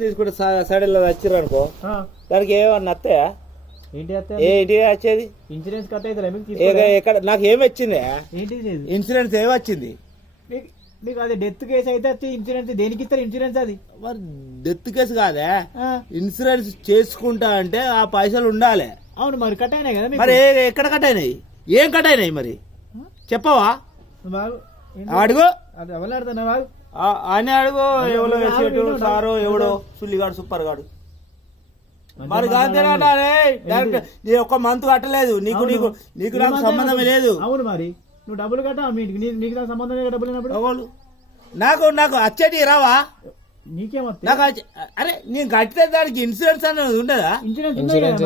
తీసుకుంటే సడన్గా వచ్చిర్రు అనుకో దానికి ఏమన్నా వస్తాయా? ఏంటి వచ్చేది? ఇన్సూరెన్స్ కట్ అయితే ఎక్కడ నాకు ఏమి వచ్చింది? ఇన్సూరెన్స్ ఏమి వచ్చింది? మీకు అది డెత్ కేసు అయితే ఇన్సూరెన్స్ దేనికి ఇస్తారు? ఇన్సూరెన్స్ అది మరి డెత్ కేసు కాదే, ఇన్సూరెన్స్ చేసుకుంటా అంటే ఆ పైసలు ఉండాలి. అవును, మరి కట్ అయినాయి కదా. మరి ఎక్కడ కట్ అయినాయి? ఏం కట్ అయినాయి మరి చెప్పవా? అడుగు, అది ఎవరు ఆడుతున్నా బాగు అని అడుగు. ఎవరో వేసేటు సారో ఎవడో సుల్లిగాడు సూపర్ గాడు. మరి డైరెక్ట్ నీ ఒక్క మంత్ కట్టలేదు, నీకు నీకు నీకు నాకు సంబంధమే లేదు. అవును, మరి నువ్వు డబ్బులు కట్ట నీకు నాకు సంబంధం లేదు. డబ్బులు అయినప్పుడు నాకు నాకు వచ్చేటి రావా? నీకేమొస్తా? నాకు అరే నేను కట్టితే దానికి ఇన్సూరెన్స్ అనేది ఉండదా? ఇన్సూరెన్స్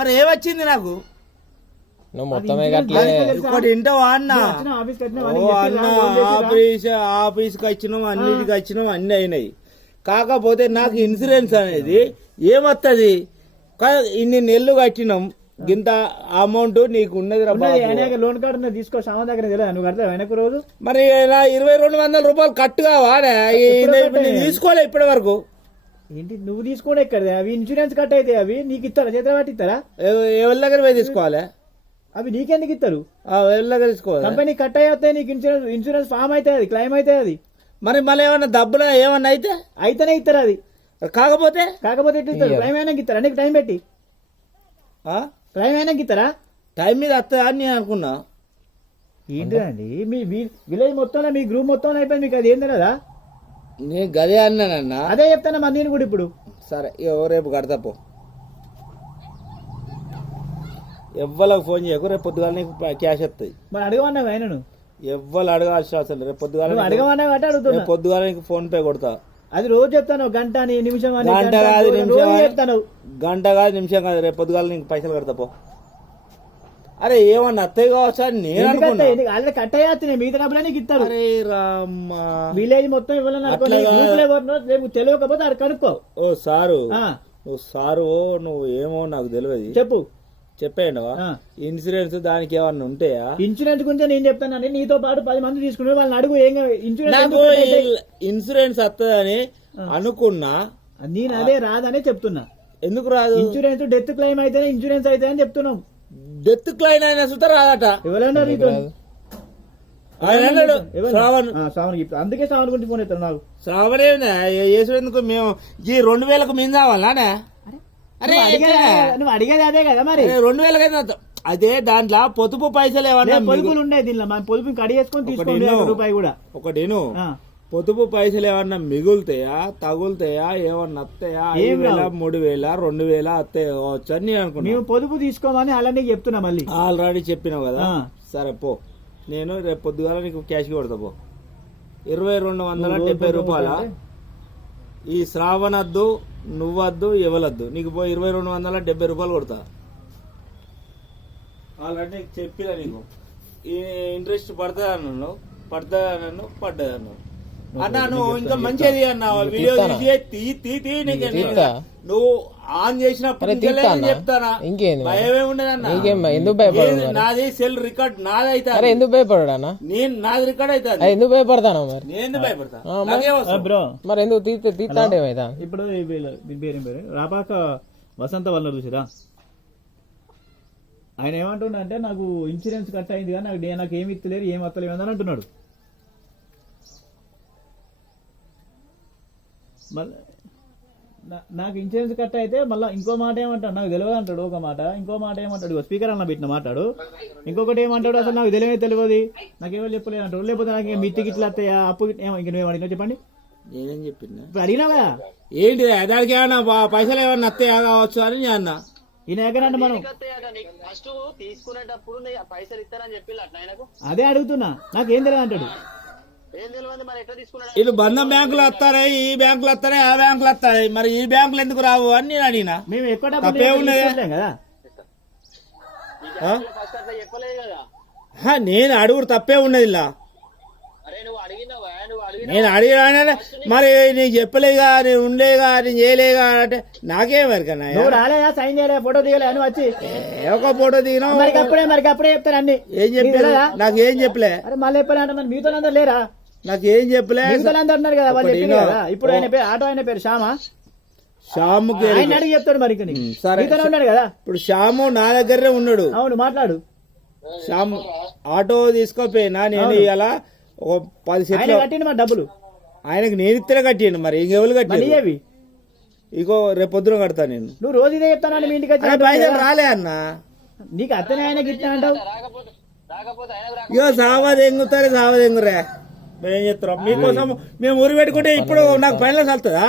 మరి ఏమొచ్చింది నాకు? ఇంకోటి ఇంటవా అన్న? ఆఫీస్కి వచ్చినాం, అన్నిటికి వచ్చినాం, అన్ని అయినాయి. కాకపోతే నాకు ఇన్సూరెన్స్ అనేది ఏమొస్తుంది? ఇన్ని నెలలు కట్టినాం, ఇంత అమౌంట్ నీకు ఉన్నది. లోన్ కార్డు తీసుకో, సామాన్ దగ్గర తెలియదు నువ్వు కడతావు వెనక రోజు. మరి 2200 రూపాయలు కట్టు కావా? తీసుకోలే ఇప్పటి వరకు. ఏంటి నువ్వు తీసుకోండి ఎక్కడ? అవి ఇన్సూరెన్స్ కట్ అయితే అవి నీకు ఇస్తారా? చేతులు పట్టి ఇస్తారా? ఎవరి దగ్గర పోయి తీసుకోవాలి? అవి నీకెందుకు ఇస్తారు? ఎవరి దగ్గర తీసుకోవాలి? కంపెనీ కట్ అయితే నీకు ఇన్సూరెన్స్ ఫామ్ అయితే అది క్లెయిమ్ అయితే అది. మరి మళ్ళీ ఏమన్నా డబ్బులు ఏమన్నా అయితేనే ఇస్తారు అది. కాకపోతే ఎట్లా ఇస్తారు? క్లెయిమ్ అయినా ఇస్తారా? నీకు టైం పెట్టి క్లెయిమ్ అయినా ఇస్తారా? టైం మీద వస్తా అని నేను అనుకున్నా. ఏంటిదండి మీ విలేజ్ మొత్తంలో మీ గ్రూప్ మొత్తంలో అయిపోయింది మీకు అది ఏంది కదా? నేను గదే అన్నానన్నా. అదే చెప్తానా మరి నేను కూడా ఇప్పుడు. సరే రేపు కడతాపో. ఎవ్వలకు ఫోన్ చేయకు, రేపు పొద్దుగాల నీకు క్యాష్ వస్తుంది. మరి అడగమన్నావు ఆయనను? ఎవ్వరు అడగాల్సిన అవసరం రేపు పొద్దుగాల అడగమన్నావు అంటే అడుగుతున్నా. పొద్దుగాల నీకు ఫోన్ పే కొడతా. అది రోజు చెప్తాను, గంట అని నిమిషం అని. గంట కాదు నిమిషం చెప్తాను, గంట కాదు నిమిషం కాదు, రేపు పొద్దుగాల నీకు పైసలు కడతాపో. అరే ఏమన్నా అత్తయ్య కావచ్చా నేను అనుకున్నా. ఆల్రెడీ కట్ అయ్యాయి, మిగతా డబ్బులు నీకు ఇస్తారు. అరే రామ్మా, విలేజ్ మొత్తం ఇవ్వాలన్నా రేపు తెలియకపోతే అది కనుక్కో. ఓ సారు, నువ్వు సారు నువ్వు ఏమో నాకు తెలియదు. చెప్పేయండి. ఇన్సూరెన్స్ దానికి ఏమన్నా ఉంటాయా? ఇన్సూరెన్స్ గురించి నేను చెప్తాను. నీతో పాటు 10 మంది తీసుకున్నారు, వాళ్ళని అడుగు. ఏం ఇన్సూరెన్స్ వస్తుందని అనుకున్నా నేను, అదే రాదనే చెప్తున్నా. ఎందుకు రాదు? ఇన్సూరెన్స్ డెత్ క్లెయిమ్ అయితే ఇన్సూరెన్స్ అయితే అని చెప్తున్నాం. డెత్ క్లెయిమ్ అయినా సుతా రాదట. ఎవరన్నా శ్రావణ్, అందుకే శ్రావణ్ గురించి ఫోన్ ఎత్తాను. నాకు శ్రావణ్ వేసేందుకు మేము ఈ 2000కు మీద రావాలా? అరే నువ్వు అడిగేది అదే కదా. మరి 2000 అదే దాంట్లో పొదుపు పైసలు ఏమన్నా పొదుపులు ఉన్నాయి దీనిలో. మన పొదుపు కడిగేసుకొని తీసుకోండి రూపాయి కూడా. ఒకటేను పొదుపు పైసలు ఏమన్నా మిగులుతాయా, తగులుతాయా, ఏమన్నా వస్తాయా? 5000, 3000, 2000 వస్తాయా కావచ్చు అని నేను అనుకున్నా. మేము పొదుపు తీసుకోమని అలానే చెప్తున్నా. మళ్ళీ ఆల్రెడీ చెప్పినావు కదా. సరే పో, నేను రేపు పొద్దుగాల నీకు క్యాష్ కొడతా పో. 2270 రూపాయల. ఈ శ్రావణ వద్దు, నువ్వద్దు, ఎవరద్దు, నీకు పోయి 2270 రూపాయలు కొడతా. ఆల్రెడీ నీకు చెప్పినా, నీకు ఈ ఇంట్రెస్ట్ పడుతుంది అన్నాను, పడ్డది అన్నావు అన్నా. నువ్వు ఇంకా మంచిది అన్నావు. వీడియో తీసి నువ్వు ఆన్ చేసినప్పుడు చెప్తానా? భయమే ఉండదు. నాది సెల్ రికార్డ్ నాది అయితే ఎందుకు భయపడా? నేను నాది రికార్డ్ అయితే ఎందుకు భయపడతాను? మరి నేను ఎందుకు భయపడతా? మరి ఎందుకు తీస్తా అంటే ఏమైతా? ఇప్పుడు రాపాక వసంత వల్ల చూసిరా, ఆయన ఏమంటున్నా అంటే నాకు ఇన్సూరెన్స్ కట్ అయింది కానీ నాకు ఏమి ఇస్తలేరు, ఏమి వస్తలేరు అని అంటున్నాడు. మళ్ళీ నాకు ఇన్సూరెన్స్ కట్ అయితే మళ్ళీ ఇంకో మాట ఏమంటాడు, నాకు తెలియదు అంటాడు. ఒక మాట, ఇంకో మాట ఏమంటాడు, స్పీకర్ అన్న పెట్టిన మాట్లాడు. ఇంకొకటి ఏమంటాడు, అసలు నాకు తెలియదు, నాకేమో చెప్పలేదు అంటాడు. లేకపోతే నాకు మిత్తికి ఇట్లా వస్తాయా, అప్పు ఏమో ఇంక నువ్వు అడిగినా చెప్పండి. నేనేం చెప్పినా? ఇప్పుడు అడిగినా కదా ఏంటి దానికి ఏమన్నా పైసలు ఏమన్నా వస్తాయా కావచ్చు అని నేను అన్నా. ఈయన ఎక్కడంటే మనం అదే అడుగుతున్నా, నాకేం తెలియదు అంటాడు. వీళ్ళు బంధం బ్యాంకులు వస్తారా, ఈ బ్యాంకులు వస్తారా, ఆ బ్యాంకులు వస్తాయి, మరి ఈ బ్యాంకులు ఎందుకు రావు అని నేను అడిగినా. మేము ఎక్కువ తప్పే ఉన్నది కదా, నేను అడుగుడు తప్పే ఉన్నది. ఇలా నేను అడిగినా మరి నీకు చెప్పలేగా, నేను ఉండేగా, నేను చేయలేగా అంటే నాకేం వరకన్నా. నువ్వు రాలేదా, సైన్ చేయలే, ఫోటో దిగలే అని వచ్చి ఒక ఫోటో దిగినా అప్పుడే చెప్తారు అన్ని. ఏం చెప్పలే, నాకేం చెప్పలే. అరే మళ్ళీ చెప్పలే అంటే మరి మీతో అందరు లేరా? నాకేం చెప్పలే. మీతో అందరు ఉన్నారు కదా, వాళ్ళు చెప్పింది కదా. ఇప్పుడు ఆయన పేరు ఆటో, ఆయన పేరు శ్యామ. శ్యాముకి ఆయన అడిగి చెప్తాడు మరి ఇంకా నీకు. సరే. నీతోనే ఉన్నాడు కదా. ఇప్పుడు శ్యాము నా దగ్గరే ఉన్నాడు. అవును మాట్లాడు. శ్యామ్ ఆటో తీసుకోపోయినా నేను ఇవాళ ఒక 10 ఆయన సెట్లు కట్టిండు మరి డబ్బులు ఆయనకు నేను ఇత్తనే కట్టిండు. మరి ఇంకెవరు మనీ కట్టి ఏవి ఇగో రేపు పొద్దున కడతా నేను. నువ్వు రోజు ఇదే చెప్తాను మీ ఇంటికి అరే వచ్చి పైసలు రాలే అన్న. నీకు అత్తనే ఆయన గిట్ట అంటావు. ఇగో సావదెంగురే మేమేం చెప్తాం మీకోసం. మేము ఊరు పెట్టుకుంటే ఇప్పుడు నాకు పైన చల్తుందా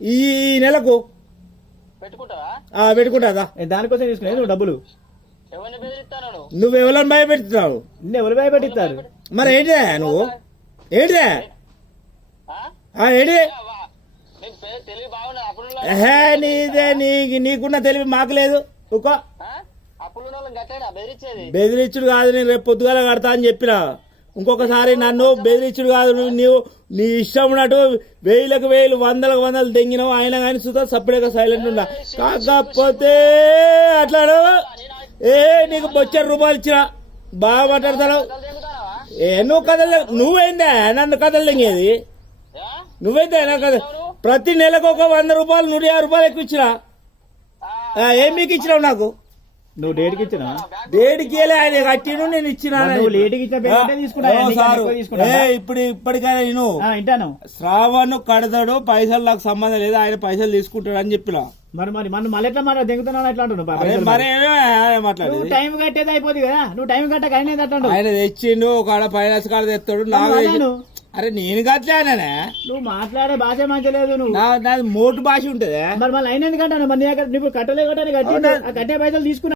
ఈ నెలకు? పెట్టుకుంటాదా? దానికోసం తీసుకునేది నువ్వు డబ్బులు. నువ్వు ఎవరైనా భయపెడుతున్నావు? నిన్ను ఎవరు భయపెట్టిస్తారు? మరి ఏంటిదే నువ్వు ఏంటిదే ఏంటి నీదే నీకున్న తెలివి మాకు లేదు. బెదిరించుడు కాదు, నేను రేపు పొద్దుగాల కడతా అని చెప్పిన. ఇంకొకసారి నన్ను బెదిరించుడు కాదు, నీవు నీ ఇష్టం ఉన్నట్టు 1000కు 1000 100కు 100 దెంగినావు. ఆయన కానీ సుతా సపరేట్గా సైలెంట్ ఉన్నా. కాకపోతే అట్లా నీకు బొచ్చారు రూపాయలు ఇచ్చిన బాగా మాట్లాడతావు. నువ్వు కథలు నువ్వేందా నన్ను కథలు దెంగేది? నువ్వైతే ప్రతి నెలకు ఒక 100 రూపాయలు 150 రూపాయలు ఎక్కువ ఇచ్చినా. ఏం మీకు ఇచ్చినావు నాకు? నువ్వు డేట్కి ఇచ్చినా? డేట్కి ఆయన కట్టిను నేను ఇచ్చినా. నువ్వు లేట్కి ఇచ్చిన పేమెంటే తీసుకున్నా. ఇప్పటికైనా నేను వింటాను. శ్రావణ్ కడతాడు, పైసలు నాకు సంబంధం లేదు, ఆయన పైసలు తీసుకుంటాడు అని చెప్పిన. మరి మళ్ళీ ఎట్లా మాట దెంగుతున్నావు ఎట్లా అంటున్నావు? మరి మాట్లాడు టైం కట్టేది అయిపోతుంది కదా. నువ్వు టైం కట్టక ఆయన అట్లా ఆయన తెచ్చిండు ఒక ఫైనాన్స్ కార్డు తెస్తాడు నాకు. అరే నేను కట్టలేనే. నువ్వు మాట్లాడే భాష మంచలేదు. నువ్వు నాది మోటు భాష ఉంటది. మరి మళ్ళీ అయిన ఎందుకంటాను మరి ఇప్పుడు కట్టలే కట్టని కట్టి ఆ కట్టే పైసలు తీసుకున్నా.